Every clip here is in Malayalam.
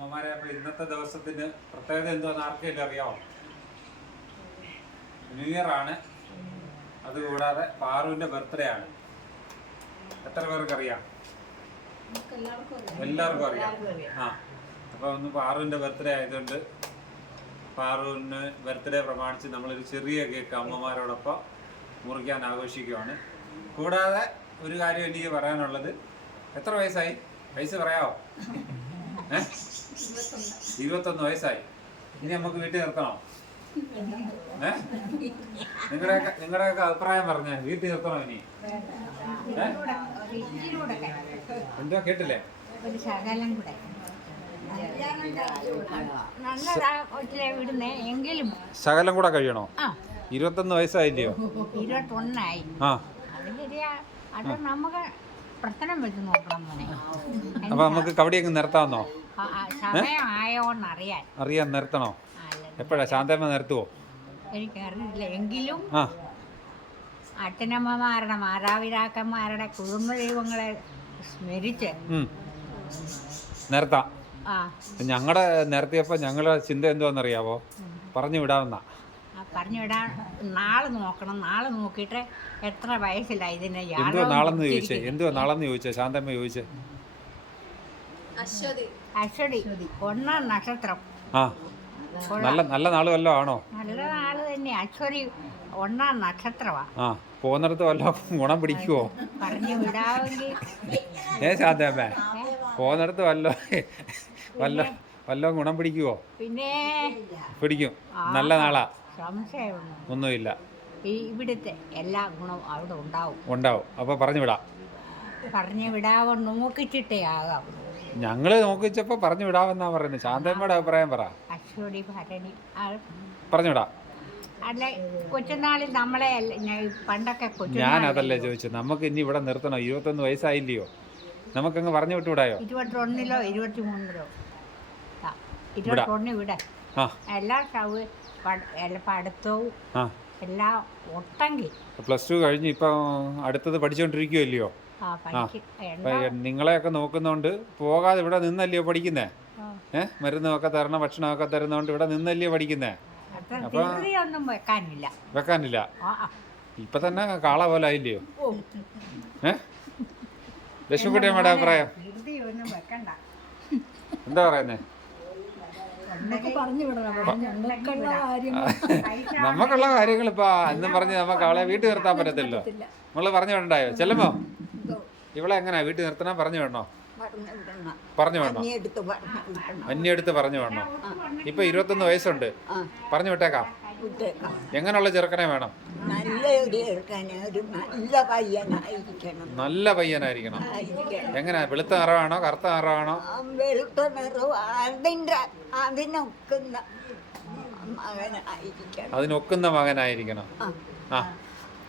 അമ്മമാരെ അപ്പൊ ഇന്നത്തെ ദിവസത്തിന് പ്രത്യേകത എന്തോന്ന് ആർക്കെങ്കിലും അറിയാമോ ന്യൂ ഇയർ ആണ്. അതുകൂടാതെ പാറുവിന്റെ ബർത്ത്ഡേ ആണ്. എത്ര പേർക്ക് അറിയാം? എല്ലാവർക്കും അറിയാം. ആ. അപ്പൊ ഒന്ന് പാറുവിന്റെ ബർത്ത്ഡേ ആയതുകൊണ്ട് പാറുവിന് ബർത്ത്ഡേ പ്രമാണിച്ച് നമ്മളൊരു ചെറിയ കേക്ക് അമ്മമാരോടൊപ്പം മുറിക്കാൻ ആഘോഷിക്കുവാണ്. കൂടാതെ ഒരു കാര്യം എനിക്ക് പറയാനുള്ളത്. എത്ര വയസ്സായി? വയസ്സ് പറയാമോ ഇരുപത്തൊന്ന് വയസ്സായി. ഇനി നമുക്ക് വീട്ടിൽ നിർത്തണോ? നിങ്ങളുടെ നിങ്ങളുടെയൊക്കെ നിങ്ങളുടെയൊക്കെ അഭിപ്രായം പറഞ്ഞ വീട്ടിൽ നിർത്തണോ ഇനി? എന്തോ കേട്ടില്ലേ? ശകലം കൂടെ. കഴിയണോ? ഇരുപത്തൊന്ന് വയസ്സായില്ലയോ? ഇരുപത്തൊന്നായി. ആ. അത് ശരിയാ. അത് നമുക്ക് പ്രശ്നം വെച്ച് നോക്കണം മോനെ. അപ്പൊ നമുക്ക് കവടിയൊക്കെ നിർത്താമെന്നോ ആ, ആ, സമയമായോന്നറിയാൻ. അറിയാൻ നിർത്തണോ? എപ്പോഴാ? ശാന്തമ്മ നിർത്തുവോ? എനിക്കറിയില്ല. എങ്കിലും ആ. അച്ഛനമ്മമാരുടെ മാതാപിതാക്കന്മാരുടെ കുടുംബ ദൈവങ്ങളെ സ്മരിച്ച് ഉം. നിർത്താം. ആ. ഞങ്ങളുടെ നിർത്തിയപ്പോൾ ഞങ്ങളുടെ ചിന്ത എന്തുവാണെന്നറിയാവോ പറഞ്ഞു വിടാമെന്ന ആ പറഞ്ഞു വിടാൻ നാളെ നോക്കണം നാളെ നോക്കിയിട്ട് എത്ര വയസ്സില്ല ഇതിന് എന്തോ നാളെന്ന് ചോദിച്ചേ? എന്തോ നാളെന്ന് ചോദിച്ചേ? ശാന്തമ്മ ചോദിച്ചേ. അശ്വതി. ഒന്നാം നക്ഷത്രം. ആ നല്ല നല്ല നാൾ വല്ലതും ആണോ? നല്ല നാൾ തന്നെ. അശ്വതി ഒന്നാം നക്ഷത്രമാ. ആ പോകുന്നിടത്ത് വല്ല ഗുണം പിടിക്കുവോ? പറഞ്ഞു വിടാമെങ്കിൽ ഏ ശാന്തമ്മ? പോകുന്നിടത്ത് വല്ല വല്ല വല്ല ഗുണം പിടിക്കുവോ? പിന്നെ പിടിക്കും. നല്ല നാളാ. സംശയമൊന്നും ഒന്നുമില്ല. ഈ ഇവിടുത്തെ എല്ലാ ഗുണവും അവിടെ ഉണ്ടാവും. ഉണ്ടാവും. അപ്പോൾ പറഞ്ഞു വിടാം. പറഞ്ഞു വിടാവോ നോക്കിച്ചിട്ടേ ആകാം. ഞങ്ങൾ നോക്കിച്ചപ്പോൾ പറഞ്ഞു വിടാമെന്നാ പറയുന്നത്. ശാന്തമ്മയുടെ അഭിപ്രായം പറ. അശ്വതി ഭരണി പറഞ്ഞു വിടാം. അല്ല കൊച്ചുനാളിൽ നമ്മളെ പണ്ടൊക്കെ ഞാൻ അതല്ലേ ചോദിച്ചത് നമുക്ക് ഇനി ഇവിടെ നിർത്തണോ? ഇരുപത്തൊന്ന് വയസ്സായില്ലയോ? നമുക്കങ്ങ് പറഞ്ഞു വിട്ടുവിടായോ? ഇരുപത്തൊന്നിലോ ഇരുപത്തി മൂന്നിലോ ഇരുപത്തൊന്ന് വിടാം എല്ലാ സൗകര്യം പഠിത്തവും ആ എല്ലാം ഒട്ടെങ്കിൽ പ്ലസ് ടു കഴിഞ്ഞ് ഇപ്പം അടുത്തത് പഠിച്ചുകൊണ്ടിരിക്കുമല്ലയോ നിങ്ങളെയൊക്കെ നോക്കുന്നോണ്ട് പോകാതെ ഇവിടെ നിന്നല്ലയോ പഠിക്കുന്നേ ഏഹ് മരുന്നൊക്കെ തരണം ഭക്ഷണമൊക്കെ തരുന്നോണ്ട് ഇവിടെ നിന്നല്ലയോ പഠിക്കുന്നേ വെക്കാനില്ല. ഇപ്പൊ തന്നെ കാള പോലെ ആയില്ലയോ ഏഹ് ലക്ഷ്മിക്കുട്ടിയമ്മയുടെ അഭിപ്രായം എന്താ പറയുന്നേ നമുക്കുള്ള കാര്യങ്ങൾ ഇപ്പൊ എന്നും പറഞ്ഞ് നമുക്ക് അവളെ വീട്ടിൽ നിർത്താൻ പറ്റത്തില്ലോ. നമ്മൾ പറഞ്ഞു വിടണ്ടായോ? ചെല്ലുമ്പോ ഇവളെ എങ്ങനെയാ വീട്ടിൽ നിർത്തണം പറഞ്ഞു വേണോ പറഞ്ഞു വേണോ അന്യെടുത്ത് പറഞ്ഞു വേണോ ഇപ്പൊ ഇരുപത്തൊന്ന് വയസ്സുണ്ട്. പറഞ്ഞു വിട്ടേക്കാം. എങ്ങനെയുള്ള ചെറുക്കനെ വേണം? നല്ല ഒരു നല്ല പയ്യനായിരിക്കണം. നല്ല പയ്യനായിരിക്കണം. ആയിരിക്കണം. എങ്ങനെയാ വെളുത്ത നിറമാണോ? കറുത്ത നിറമാണോ? ആ വെളുത്ത നിറവും അതിന്റെ അതിനൊക്കുന്ന മകനായിരിക്കണം. അതിനൊക്കുന്ന മകനായിരിക്കണം. ആ. ആ.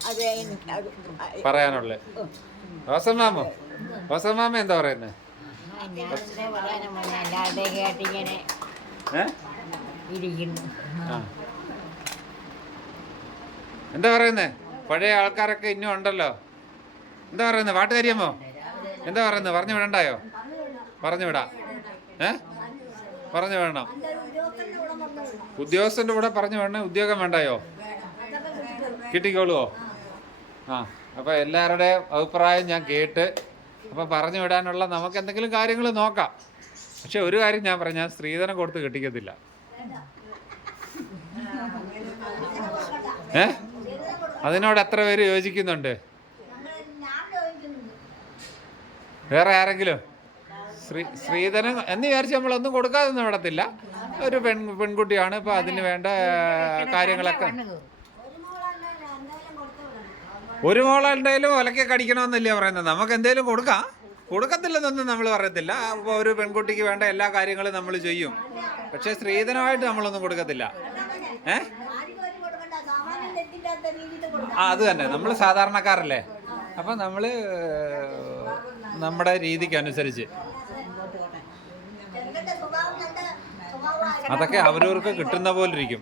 അത് എനിക്ക് എന്താ പറയുന്നത് പറയാനാ കേട്ടിങ്ങനെ ഏ? ഇരിക്കുന്നു. ആ. എന്താ പറയുന്നേ? പഴയ ആൾക്കാരൊക്കെ ഇന്നും ഉണ്ടല്ലോ. എന്താ പറയുന്നത് പാട്ട് പാട്ടുകാരിയമ്മോ എന്താ പറയുന്നത് പറഞ്ഞു വിടണ്ടായോ? പറഞ്ഞു വിടാം. ഏ? പറഞ്ഞു വിടണം ഉദ്യോഗസ്ഥന്റെ കൂടെ പറഞ്ഞു വേണേ. ഉദ്യോഗം വേണ്ടായോ? കിട്ടിക്കോളുവോ? ആ അപ്പോൾ എല്ലാവരുടെയും അഭിപ്രായം ഞാൻ കേട്ട് അപ്പോൾ പറഞ്ഞു വിടാനുള്ള നമുക്ക് എന്തെങ്കിലും കാര്യങ്ങൾ നോക്കാം. പക്ഷെ ഒരു കാര്യം ഞാൻ പറഞ്ഞു ഞാൻ സ്ത്രീധനം കൊടുത്ത് കിട്ടിക്കത്തില്ല. ഏ? അതിനോട് എത്ര പേര് യോജിക്കുന്നുണ്ട്? വേറെ ആരെങ്കിലും? ശ്രീ ശ്രീധന എന്ന് വിചാരിച്ച് നമ്മളൊന്നും കൊടുക്കാതൊന്നും വിടത്തില്ല. ഒരു പെൺ പെൺകുട്ടിയാണ്. ഇപ്പൊ അതിന് വേണ്ട കാര്യങ്ങളൊക്കെ. ഒരു മോളുണ്ടെങ്കിലും ഒലക്കെ കടിക്കണമെന്നല്ലേ പറയുന്നത്. നമുക്ക് എന്തേലും കൊടുക്കാം. കൊടുക്കത്തില്ലെന്നൊന്നും നമ്മൾ പറയത്തില്ല. അപ്പോൾ ഒരു പെൺകുട്ടിക്ക് വേണ്ട എല്ലാ കാര്യങ്ങളും നമ്മൾ ചെയ്യും. പക്ഷെ സ്ത്രീധനമായിട്ട് നമ്മളൊന്നും കൊടുക്കത്തില്ല. ഏ? ആ അത് തന്നെ. നമ്മൾ സാധാരണക്കാരല്ലേ? അപ്പം നമ്മൾ നമ്മുടെ രീതിക്ക് അനുസരിച്ച് അതൊക്കെ അവരവർക്ക് കിട്ടുന്ന പോലെ ഇരിക്കും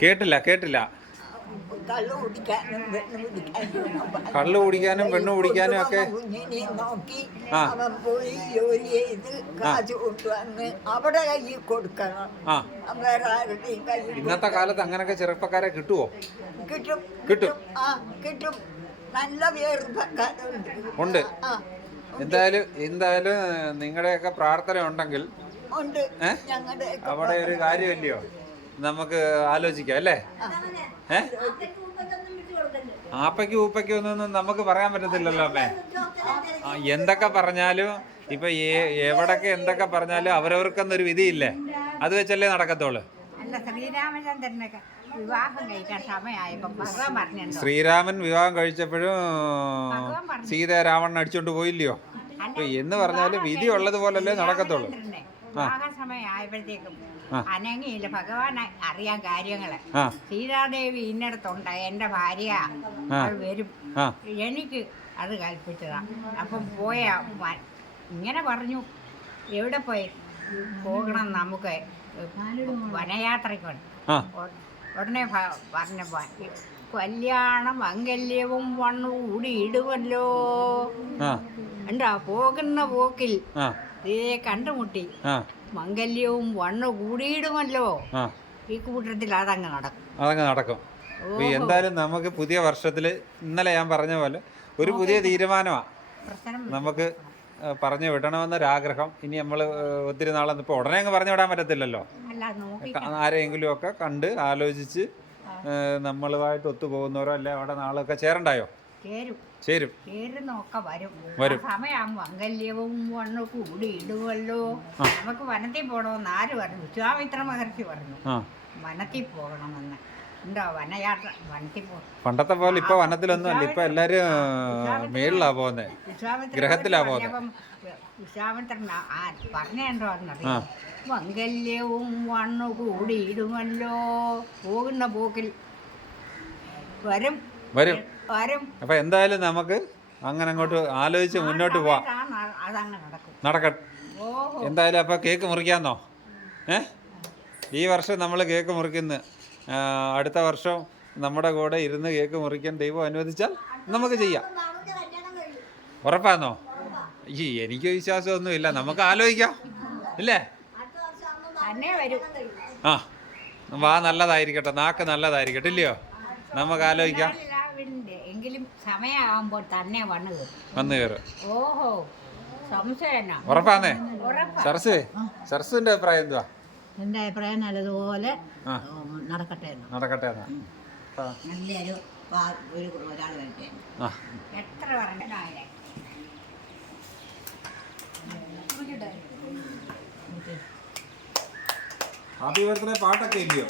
കേട്ടില്ല കേട്ടില്ല. കള്ളു കുടിക്കാനും പെണ്ണു കുടിക്കാനും കള്ള് കുടിക്കാനും പെണ്ണ് കുടിക്കാനും ഒക്കെ കുഞ്ഞിനെ നോക്കി. അവൻ പോയി ജോലി ചെയ്ത് കാശ് കൊണ്ടുവന്ന് അവിടെ കയ്യിൽ കൊടുക്കണം. വേറെ ആരുടെയും കയ്യിൽ ഇന്നത്തെ കാലത്ത് അങ്ങനൊക്കെ ചെറുപ്പക്കാരെ കിട്ടുമോ കിട്ടും കിട്ടും. ആ കിട്ടും. നല്ല വേർപ്പക്കാരുണ്ട് ഉണ്ട്. എന്തായാലും എന്തായാലും നിങ്ങളുടെയൊക്കെ പ്രാർത്ഥന ഉണ്ടെങ്കിൽ ഉണ്ട്. അവിടെ ഒരു കാര്യമല്ലയോ? നമുക്ക് ആലോചിക്കാം അല്ലേ? ഏ? ആപ്പയ്ക്ക് ഊപ്പയ്ക്ക് ഒന്നും നമുക്ക് പറയാൻ പറ്റത്തില്ലല്ലോ അമ്മേ. എന്തൊക്കെ പറഞ്ഞാലും ഇപ്പൊ എവിടൊക്കെ എന്തൊക്കെ പറഞ്ഞാലും അവരവർക്കെന്നൊരു വിധിയില്ലേ. അത് വെച്ചല്ലേ നടക്കത്തോൾ അല്ല ശ്രീരാമചന്ദ്രനൊക്കെ വിവാഹം കഴിക്കാൻ ഭഗവാൻ പറഞ്ഞു ശ്രീരാമൻ വിവാഹം കഴിച്ചപ്പോഴും. സീത രാവണൻ അടിച്ചോണ്ട് പോയില്ലയോ? അപ്പൊ എന്ന് പറഞ്ഞാലും വിധി ഉള്ളതുപോലല്ലേ നടക്കത്തുള്ളൂ. ശ്രീരാമചന്ദ്രനെ വിവാഹ സമയമായപ്പോഴത്തേക്കും ആ. അനങ്ങിയില്ല. ഭഗവാൻ അറിയാൻ കാര്യങ്ങൾ. സീതാദേവി ഇന്നടത്തുണ്ട്. എന്റെ ഭാര്യ വരും. എനിക്ക് അത് കൽപ്പിച്ചതാ. അപ്പം പോയ ഇങ്ങനെ പറഞ്ഞു. എവിടെ പോയി? പോകണം നമുക്ക്. വനയാത്രയ്ക്കുണ്ട്. ഉടനെ പറഞ്ഞ കല്യാണം മംഗല്യവും വണ്ണു കൂടി ഇടുമല്ലോ എന്താ പോകുന്ന പോക്കിൽ ഇതേ കണ്ടുമുട്ടി. മംഗല്യവും വണ്ണ കൂടിയിടുമല്ലോ. ഈ കൂട്ടത്തിൽ അതങ്ങ് നടക്കും. അതങ്ങ് നടക്കും. എന്തായാലും നമുക്ക് പുതിയ വർഷത്തിൽ ഇന്നലെ ഞാൻ പറഞ്ഞ പോലെ ഒരു പുതിയ തീരുമാനമാണ് നമുക്ക് പറഞ്ഞു വിടണമെന്നൊരാഗ്രഹം. ഇനി നമ്മൾ ഒത്തിരി നാളെ ഇപ്പോൾ ഉടനെ അങ്ങ് പറഞ്ഞു വിടാൻ പറ്റത്തില്ലല്ലോ. ആരെങ്കിലും ഒക്കെ കണ്ട് ആലോചിച്ച് നമ്മളുമായിട്ട് ഒത്തുപോകുന്നവരോ അല്ലെ അവിടെ നാളൊക്കെ ചേരണ്ടായോ? ചേരും. ചേരും. ചേരുന്നൊക്കെ വരും. വരും. ആ സമയം മംഗല്യവും വണ്ണു കൂടി ഇടുവല്ലോ നമുക്ക് വനത്തിൽ പോകണമെന്ന് ആര് പറഞ്ഞു? വിശ്വാമിത്ര മഹർഷി പറഞ്ഞു. വനത്തിൽ പോകണമെന്ന്. പണ്ടത്തെ പോലെ ഇപ്പൊ വനത്തിലൊന്നും അല്ല ഇപ്പൊ എല്ലാരും മേളിലാ പോകുന്നേ ഗ്രഹത്തിലാ പോന്നെ പോകുന്നെ. പറഞ്ഞപ്പം വിശ്വാമിത്രൻ ആ പറഞ്ഞോ മംഗല്യവും വണ്ണു കൂടി ഇടുമല്ലോ പോകുന്ന പോക്കിൽ വരും. വരും. അപ്പൊ എന്തായാലും നമുക്ക് അങ്ങനെ അങ്ങോട്ട് ആലോചിച്ച് മുന്നോട്ട് പോവാം. നടക്കട്ടെ. എന്തായാലും അപ്പൊ കേക്ക് മുറിക്കാന്നോ? ഏ? ഈ വർഷം നമ്മൾ കേക്ക് മുറിക്കുന്നു. അടുത്ത വർഷം നമ്മുടെ കൂടെ ഇരുന്ന് കേക്ക് മുറിക്കാൻ ദൈവം അനുവദിച്ചാൽ നമുക്ക് ചെയ്യാം. ഉറപ്പാന്നോ? ഈ എനിക്ക് വിശ്വാസമൊന്നും ഇല്ല നമുക്ക് ആലോചിക്കാം. ഇല്ലേ? ആ വാ നല്ലതായിരിക്കട്ടെ. നാക്ക് നല്ലതായിരിക്കട്ടെ ഇല്ലയോ? നമുക്ക് ആലോചിക്കാം. എങ്കിലും സമയമാകുമ്പോൾ തന്നെ വന്നു വന്നു കയറും. ഓഹോ സംശയം ഉറപ്പാന്നേ? ഉറപ്പാ. സരസ് സരസിന്റെ അഭിപ്രായം എന്തുവാ? എന്റെ അഭിപ്രായം നല്ലതുപോലെ നടക്കട്ടെ നടക്കട്ടെ നല്ലൊരു ഒരു ഒരാൾ വരട്ടെ ആ. എത്ര പറഞ്ഞാലേ ഹാപ്പി ബർത്ത്ഡേ പാട്ടൊക്കെ ഇല്ലയോ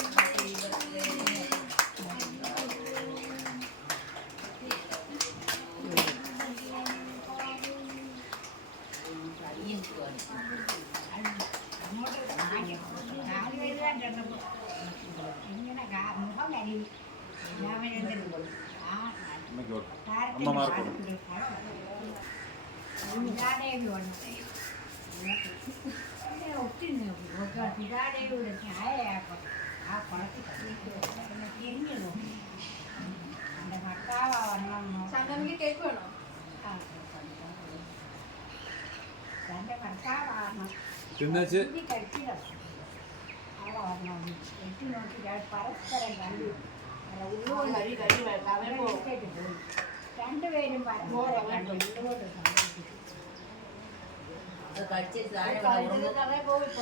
അങ്ങോട്ട് കാൽ കാൽ കഴുകാൻ ചെന്നപ്പോൾ ഇങ്ങനെ കാ- മുഖം കരിയും രാമചന്ദ്രൻ ആ അമ്മയ്ക്ക് കൊടുക്കാം. താരത്തിന്റെ അമ്മമാർക്ക് കാലത്തിൽ സീതാദേവി വന്നു അങ്ങനെ ഒത്തിരി നോക്കി നോക്കുക സീതാദേവിയുടെ ഛായയായപ്പോൾ ആ കുളത്തിൽ തിരിഞ്ഞു നോക്കി എന്റെ ഭർത്താവ് വരണം സംഗമിക്ക് കേക്ക് വേണോ തന്റെ ഭർത്താവാണ് തിന്നേച്ച്. ഇത് കഴിച്ചില്ല അവിടെ വരണം എത്തി നോക്കി ഞാൻ പരസ്പരം കണ്ടു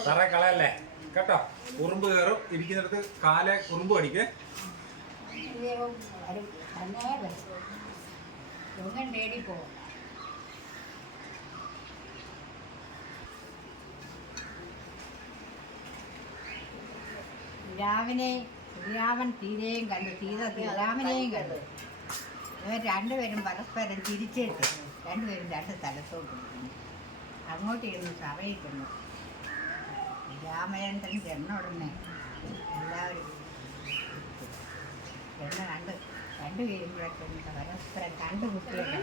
തറ കളയല്ലേ? കേട്ടോ? കുറുമ്പ് കയറും ഇരിക്കുന്നിടത്ത് കാലെ കുറുമ്പ് കടിക്കേ ദൈവം ശ്രീരാമൻ സീതയും കണ്ടു സീത ശ്രീരാമനെയും കണ്ടു. ഇവർ രണ്ടുപേരും പരസ്പരം തിരിച്ചിട്ട് രണ്ടുപേരും രണ്ട് സ്ഥലത്തോട്ട്. അങ്ങോട്ട് ഇരുന്ന് സഭയിക്കുന്നു രാമചന്ദ്രൻ ചെന്ന ഉടനെ എല്ലാവരും ചെന്ന് കണ്ട് രണ്ടുപേരും കൂടെ ചെന്ന് പരസ്പരം കണ്ടുമുട്ടിയത്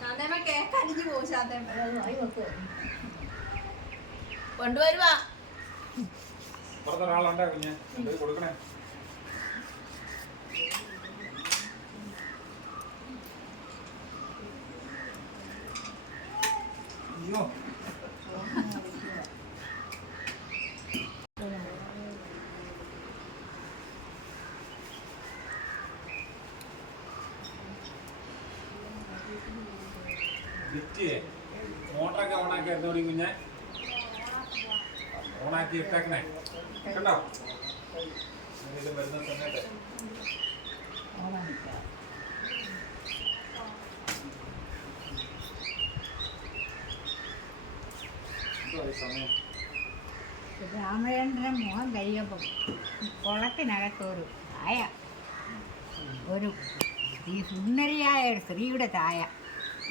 ശാന്തേമ്മ കേക്ക് ഒരാളുണ്ടാ കുഞ്ഞ്? കൊടുക്കണേ? മോട്ടറൊക്കെ ഓണാക്കി കുഞ്ഞെ? ഓണാക്കി ഇട്ടേക്കണേ. കണ്ടോ? എന്തെങ്കിലും വരുന്ന സമയത്തെ. സമയം. രാമചന്ദ്രൻ മുഖം കഴിയപ്പം കുളത്തിനകത്തൊരു തായ. ഒരു ഈ സുന്ദരിയായ ഒരു സ്ത്രീയുടെ തായ.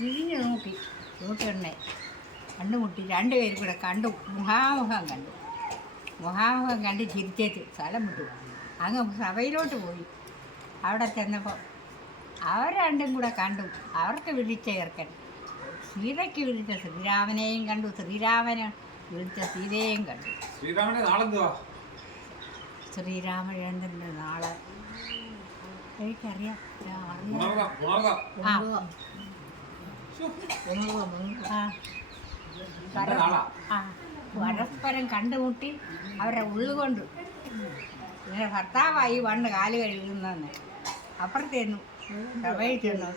തിരിഞ്ഞു നോക്കി. നോക്കിയുണ്ടേ കണ്ടുമുട്ടി. രണ്ടുപേരും കൂടെ കണ്ടു. മുഖാമുഖം കണ്ടു. മുഖാമുഖം കണ്ട് ചിരിച്ചേച്ച് സ്ഥലം വിട്ടു അങ്ങ് സഭയിലോട്ട് പോയി. അവിടെ ചെന്നപ്പോൾ അവർ രണ്ടും കൂടെ കണ്ടു. അവർക്ക് വിളിച്ച ചേർക്കൻ സീതയ്ക്ക് വിളിച്ച ശ്രീരാമനെയും കണ്ടു. ശ്രീരാമന് വിളിച്ച സീതയെയും കണ്ടു. ശ്രീരാമന്റെ നാളെന്തുവാ? ശ്രീരാമചന്ദ്രന്റെ നാളെ. എനിക്കറിയാം. ആ. ആ. പരസ്പരം കണ്ടുമുട്ടി അവരുടെ ഉള്ളുകൊണ്ട്. ഇങ്ങനെ ഭർത്താവായി വണ്ണ് കാൽ കഴുകുന്നതെന്ന്. അപ്പുറത്തേന്നു സഭയിൽ ചെന്നു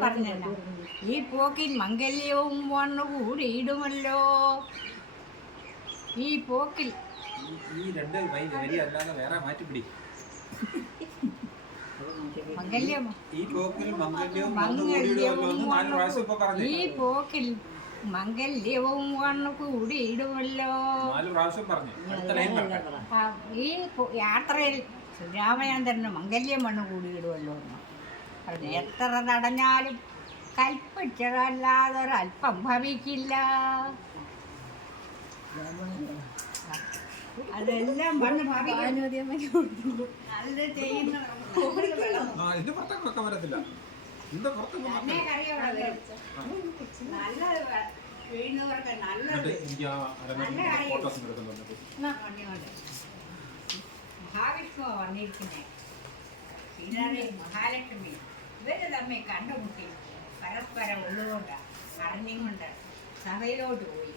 പറഞ്ഞല്ലോ ഈ പോക്കിൽ മംഗല്യവും വണ്ണ് കൂടിയിടുമല്ലോ. ഈ പോക്കിൽ ഈ- ഈ രണ്ട് വരി വരി അല്ലാതെ വേറെ മാറ്റിപ്പിടി മംഗല്യം ഈ പോക്കിൽ മംഗല്യവും വന്നു കൂടിയിടുമല്ലോ എന്ന് നാല് പ്രാവശ്യം ഈ പോക്കിൽ മംഗല്യവും വന്നു കൂടിയിടുമല്ലോ. നാല് പ്രാവശ്യം പറഞ്ഞു. അടുത്ത ആ, ഈ യാത്രയിൽ ശ്രീരാമചന്ദ്രന് മംഗല്യം വന്നു കൂടിയിടുമല്ലോ എന്ന്. പറഞ്ഞു എത്ര നടഞ്ഞാലും കൽപ്പിച്ചതല്ലാതെ ഒരല്പം ഭവിക്കില്ല. അതെല്ലാം വന്ന് ഭവിക്കും. അത് ചെയ്യുന്ന നല്ലത് എന്നിട്ട് എനിക്ക് ആ ഫോട്ടോസ് എടുക്കുന്നുണ്ട് മഹാവിഷ്ണു വന്നിരിക്കുന്നേ. സീതാതെ മഹാലക്ഷ്മി ഇവർ തമ്മിൽ കണ്ടുമുട്ടി. പരസ്പരം ഉള്ളുകൊണ്ട് അറിഞ്ഞുകൊണ്ട് സഭയിലോട്ട് പോയി.